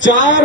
4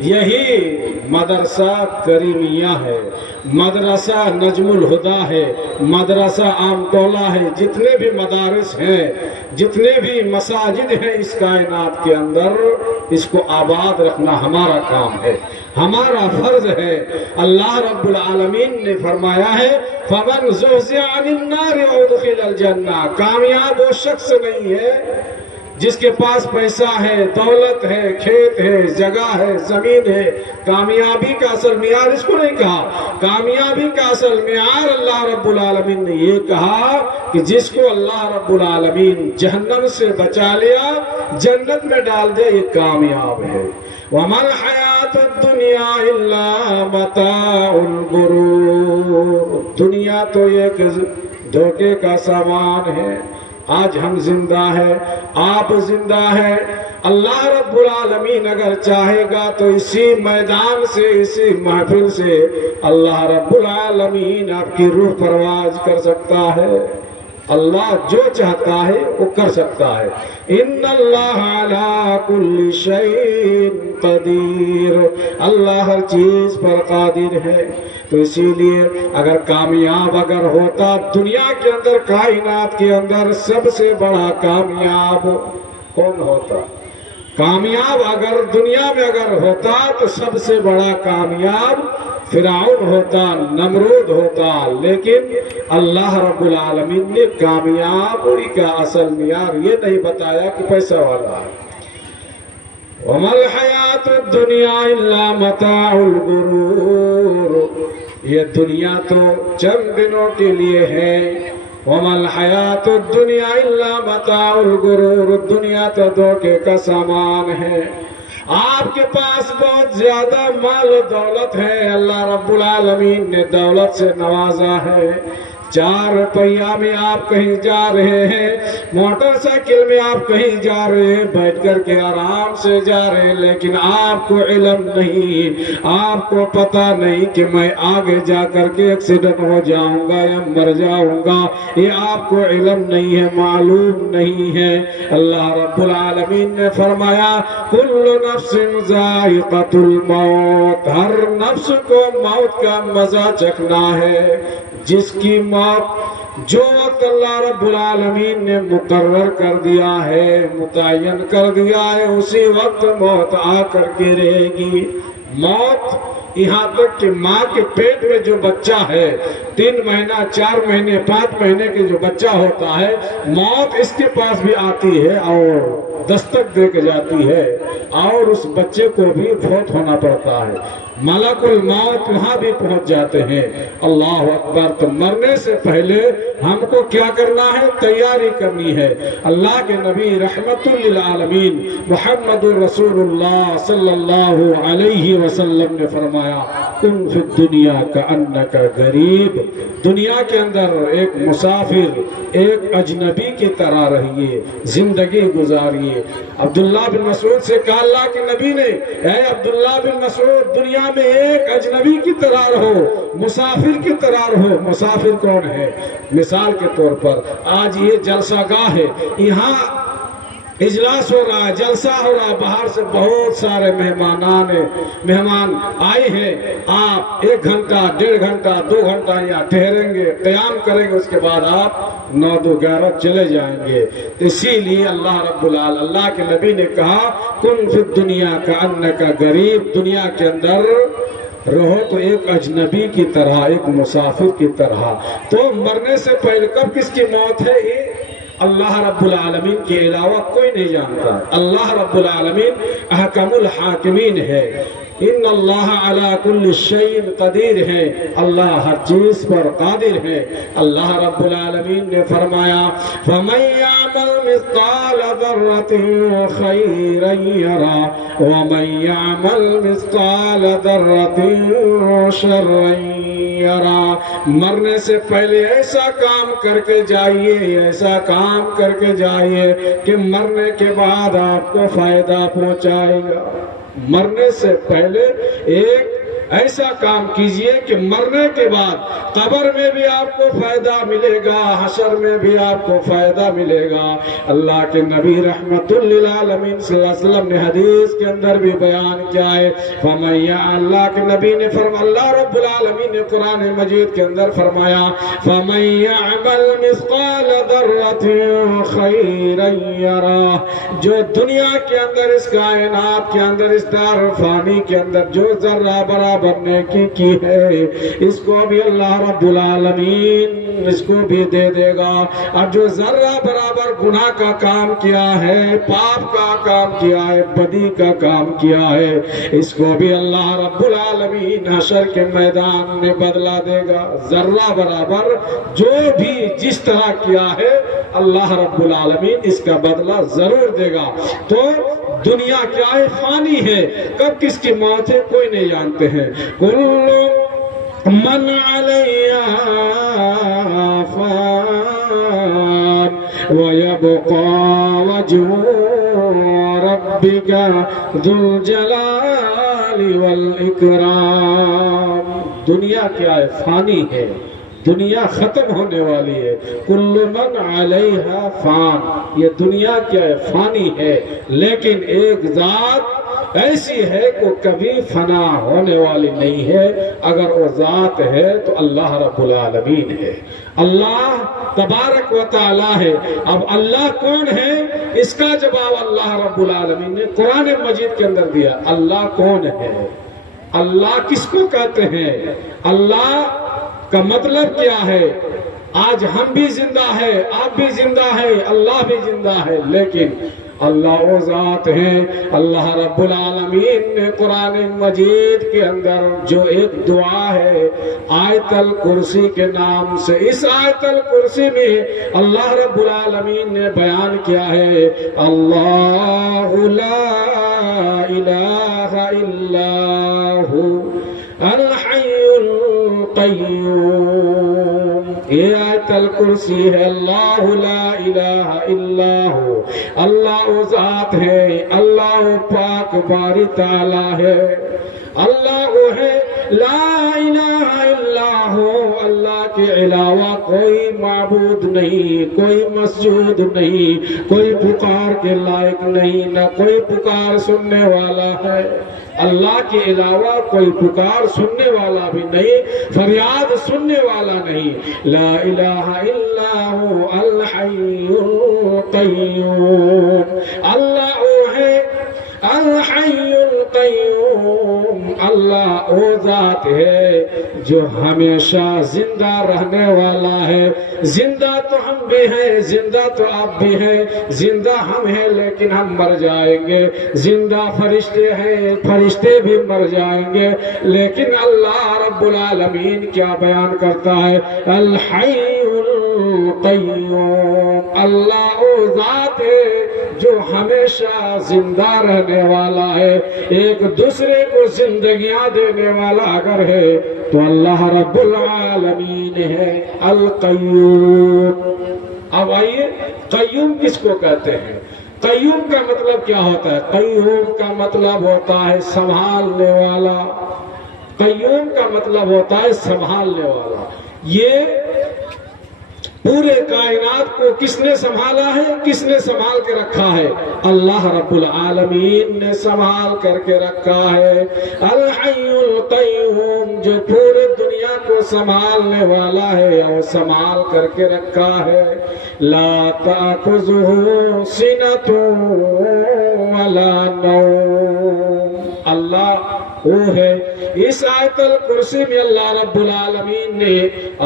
یہی مدرسہ کریمیہ ہے، مدرسہ نجم الہدا ہے، مدرسہ عام طولہ ہے، جتنے بھی مدارس ہیں، جتنے بھی مساجد ہیں اس کائنات کے اندر، اس کو آباد رکھنا ہمارا کام ہے، ہمارا فرض ہے۔ اللہ رب العالمین نے فرمایا ہے فَمَنْ زُحْزِحَ عَنِ النَّارِ وَأُدْخِلَ الْجَنَّةَ، کامیاب وہ شخص نہیں ہے جس کے پاس پیسہ ہے، دولت ہے، کھیت ہے، جگہ ہے، زمین ہے۔ کامیابی کا اصل معیار اس کو نہیں کہا، کامیابی کا اصل معیار اللہ رب العالمین نے یہ کہا کہ جس کو اللہ رب العالمین جہنم سے بچا لیا، جنت میں ڈال دیا، یہ کامیاب ہے۔ وَمَا الْحَيَاةُ الدُّنْيَا إِلَّا مَتَاعُ الْغُرُورِ، دنیا تو ایک دھوکے کا سامان ہے۔ آج ہم زندہ ہیں، آپ زندہ ہیں، اللہ رب العالمین اگر چاہے گا تو اسی میدان سے، اسی محفل سے اللہ رب العالمین آپ کی روح پرواز کر سکتا ہے۔ اللہ جو چاہتا ہے وہ کر سکتا ہے۔ ان اللہ علی کل شیء قدیر، اللہ ہر چیز پر قادر ہے۔ تو اسی لیے اگر کامیاب اگر ہوتا دنیا کے اندر، کائنات کے اندر سب سے بڑا کامیاب کون ہوتا؟ کامیاب اگر دنیا میں اگر ہوتا تو سب سے بڑا کامیاب فرعون ہوتا، نمرود ہوتا، لیکن اللہ رب العالمین نے کامیابی کا اصل معیار یہ نہیں بتایا کہ پیسہ والا ہے۔ وَمَا الْحَيَاةُ الدُّنْيَا إِلَّا مَتَاعُ الْغُرُورِ، یہ دنیا تو چند دنوں کے لیے ہے۔ وَمَا الْحَيَاةُ الدُّنْيَا إِلَّا مَتَاعُ الْغُرُورِ، دنیا تو دھوکے کا سامان ہے۔ آپ کے پاس بہت زیادہ مال و دولت ہے، اللہ رب العالمین نے دولت سے نوازا ہے۔ 4 روپیہ میں آپ کہیں جا رہے ہیں، موٹر سائیکل میں آپ کہیں جا رہے ہیں، بیٹھ کر کے آرام سے جا رہے ہیں، لیکن آپ کو علم نہیں، آپ کو پتہ نہیں کہ میں آگے جا کر کے ایکسیڈنٹ ہو جاؤں گا یا مر جاؤں گا، یہ آپ کو علم نہیں ہے، معلوم نہیں ہے۔ اللہ رب العالمین نے فرمایا کل نفس ذائقۃ الموت، ہر نفس کو موت کا مزہ چکھنا ہے۔ جس کی موت جو وقت اللہ رب العالمین نے مقرر کر دیا ہے، متعین کر دیا ہے، اسی وقت موت آ کر کے رہے گی۔ موت یہاں تک کہ ماں کے پیٹ میں جو بچہ ہے، 3 مہینہ 4 مہینے 5 مہینے کے جو بچہ ہوتا ہے، موت اس کے پاس بھی آتی ہے اور دستک دے کے جاتی ہے، اور اس بچے کو بھی فوت ہونا پڑتا ہے۔ ملک الموت وہاں بھی پہنچ جاتے ہیں۔ اللہ اکبر۔ تو مرنے سے پہلے ہم کو کیا کرنا ہے؟ تیاری کرنی ہے۔ اللہ کے نبی رحمت للعالمین محمد رسول اللہ صلی اللہ علیہ وسلم نے فرمایا کن فی الدنیا کأنک غریب، دنیا کے اندر ایک مسافر، ایک اجنبی کی طرح رہیے، زندگی گزاریے۔ عبداللہ بن مسعود سے کہا اللہ کے نبی نے، اے عبداللہ بن مسعود، دنیا میں ایک اجنبی کی طرح رہو، مسافر کی طرح رہو۔ مسافر کون ہے؟ مثال کے طور پر آج یہ جلسہ گاہ ہے، یہاں اجلاس ہو رہا ہے، جلسہ ہو رہا ہے، باہر سے بہت سارے مہمان آئے ہیں۔ آپ 1 گھنٹہ 1.5 گھنٹہ 2 گھنٹہ یہاں ٹھہریں گے، قیام کریں گے، اس کے بعد آپ 9 2 11 چلے جائیں گے۔ اسی لیے اللہ رب العالمین، اللہ کے نبی نے کہا کن فی الدنیا کأنک غریب، دنیا کے اندر رہو تو ایک اجنبی کی طرح، ایک مسافر کی طرح۔ تو مرنے سے پہلے کب کس کی موت ہے؟ یہ اللہ رب العالمین کے علاوہ کوئی نہیں جانتا۔ اللہ رب العالمین احکم الحاکمین ہے۔ ان اللہ علی کل شیء قدیر ہے، اللہ ہر چیز پر قادر ہے۔ اللہ رب العالمین نے فرمایا فَمَن يَعْمَلْ مِثْقَالَ ذَرَّةٍ خَيْرًا يَرَهُ وَمَن يَعْمَلْ مِثْقَالَ ذَرَّةٍ شَرًّا يَرَهُ۔ مرنے سے پہلے ایسا کام کر کے جائیے، ایسا کام کر کے جائیے کہ مرنے کے بعد آپ کو فائدہ پہنچائے گا۔ مرنے سے پہلے ایک ایسا کام کیجئے کہ مرنے کے بعد قبر میں بھی آپ کو فائدہ ملے گا، حشر میں بھی آپ کو فائدہ ملے گا۔ اللہ کے نبی رحمت للعالمین صلی اللہ علیہ وسلم نے حدیث کے اندر بھی بیان کیا ہے، اللہ کے نبی نے فرمایا، اللہ رب العالمین نے قرآن مجید کے اندر فرمایا، فَمَن يَعْمَلْ مِثْقَالَ ذَرَّةٍ خَيْرًا يَرَهُ، جو دنیا کے اندر، اس کائنات کے اندر، اس دار فانی کے اندر جو ذرہ برابر نیکی کی ہے، اس کو بھی اللہ رب العالمین اس کو بھی دے دے گا۔ اور جو ذرہ برابر گناہ کا کام کیا ہے، پاپ کا کام کیا ہے، بدی کا کام کیا ہے، اس کو بھی اللہ رب العالمین حشر کے میدان میں بدلہ دے گا۔ ذرہ برابر جو بھی جس طرح کیا ہے، اللہ رب العالمین اس کا بدلہ ضرور دے گا۔ تو دنیا کیا ہے؟ فانی ہے، کب کس کی موت ہے کوئی نہیں جانتے ہیں۔ کل من علیہا فان وَيَبْقَى وَجْهُ رَبِّكَ ذُو الْجَلَالِ وَالْإِكْرَامِ۔ دنیا کیا ہے؟ فانی ہے، دنیا ختم ہونے والی ہے۔ کل من علیہا فان، یہ دنیا کیا ہے؟ فانی ہے، لیکن ایک ذات ایسی ہے کہ کبھی فنا ہونے والی نہیں ہے۔ اگر وہ ذات ہے تو اللہ رب العالمین ہے، اللہ تبارک و تعالی ہے۔ اب اللہ کون ہے؟ اس کا جواب اللہ رب العالمین نے قرآن مجید کے اندر دیا۔ اللہ کون ہے؟ اللہ کس کو کہتے ہیں؟ اللہ کا مطلب کیا ہے؟ آج ہم بھی زندہ ہے، آپ بھی زندہ ہے، اللہ بھی زندہ ہے، لیکن اللہ وہ ذات ہے۔ اللہ رب العالمین نے قرآن مجید کے اندر جو ایک دعا ہے آیت الکرسی کے نام سے، اس آیت الکرسی میں اللہ رب العالمین نے بیان کیا ہے، اللہ لا الہ الا ہو الحی القیوم۔ یہ آیت الکرسی ہے، اللہ لا الہ الا ہو، اللہ وہ ذات ہے، اللہ وہ پاک باری تعالی ہے، اللہ وہ ہے لا الہ الا ہو، اللہ کے علاوہ کوئی معبود نہیں، کوئی مسجود نہیں، کوئی پکار کے لائق نہیں، نہ کوئی پکار سننے والا ہے۔ اللہ کے علاوہ کوئی پکار سننے والا بھی نہیں، فریاد سننے والا نہیں۔ لا الہ الا ہو الحی القیوم، اللہ وہ ہے الحی القیوم، اللہ وہ ذات ہے جو ہمیشہ زندہ رہنے والا ہے۔ زندہ تو ہم بھی ہیں، زندہ تو آپ بھی ہیں، زندہ ہم ہیں لیکن ہم مر جائیں گے، زندہ فرشتے ہیں، فرشتے بھی مر جائیں گے، لیکن اللہ رب العالمین کیا بیان کرتا ہے؟ الحی القیوم، اللہ وہ ذات ہے جو ہمیشہ زندہ رہنے والا ہے، ایک دوسرے کو زندگیاں دینے والا اگر ہے تو اللہ رب العالمین ہے القیوم۔ اب آئیے، قیوم کس کو کہتے ہیں؟ قیوم کا مطلب کیا ہوتا ہے؟ قیوم کا مطلب ہوتا ہے سنبھالنے والا، قیوم کا مطلب ہوتا ہے سنبھالنے والا۔ یہ پورے کائنات کو کس نے سنبھالا ہے؟ کس نے سنبھال کے رکھا ہے؟ اللہ رب العالمین نے سنبھال کر کے رکھا ہے۔ الحی القیوم، جو پورے دنیا کو سنبھالنے والا ہے اور سنبھال کر کے رکھا ہے۔ لا تأخذہ سنۃ ولا نوم، اللہ وہ ہے۔ اس آیت الکرسی میں اللہ رب العالمین نے،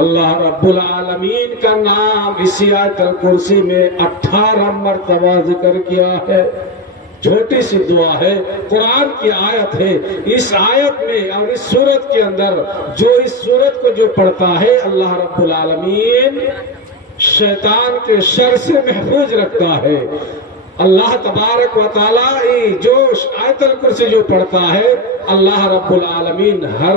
اللہ رب العالمین کا نام اسی آیت الکرسی میں 18 مرتبہ ذکر کیا ہے۔ چھوٹی سی دعا ہے، قرآن کی آیت ہے۔ اس آیت میں اور اس سورت کے اندر جو اس سورت کو جو پڑھتا ہے، اللہ رب العالمین شیطان کے شر سے محفوظ رکھتا ہے۔ اللہ تبارک و تعالی جو آیت الکرسی جو پڑھتا ہے، اللہ رب العالمین ہر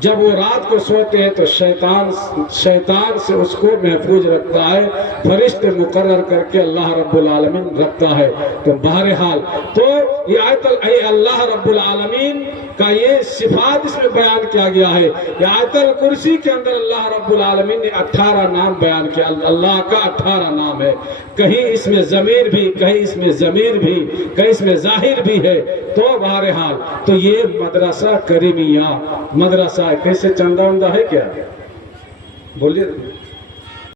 جب وہ رات کو سوتے ہیں تو شیطان سے اس کو محفوظ رکھتا ہے، فرشتے مقرر کر کے اللہ رب العالمین رکھتا ہے۔ تو بہرحال تو یہ آیت اللہ رب العالمین کا یہ صفات اس میں بیان کیا گیا ہے۔ یہ آیت الکرسی کے اندر اللہ رب العالمین نے 18 نام بیان کیا، اللہ کا 18 نام ہے، کہیں اس میں ضمیر بھی، کہیں اس میں ضمیر بھی، کہیں اس میں ظاہر بھی ہے۔ تو بہرحال تو یہ مدرسہ کریمیہ مدرسہ ہے، کیسے چندہ وندہ ہے کیا؟ بولیے۔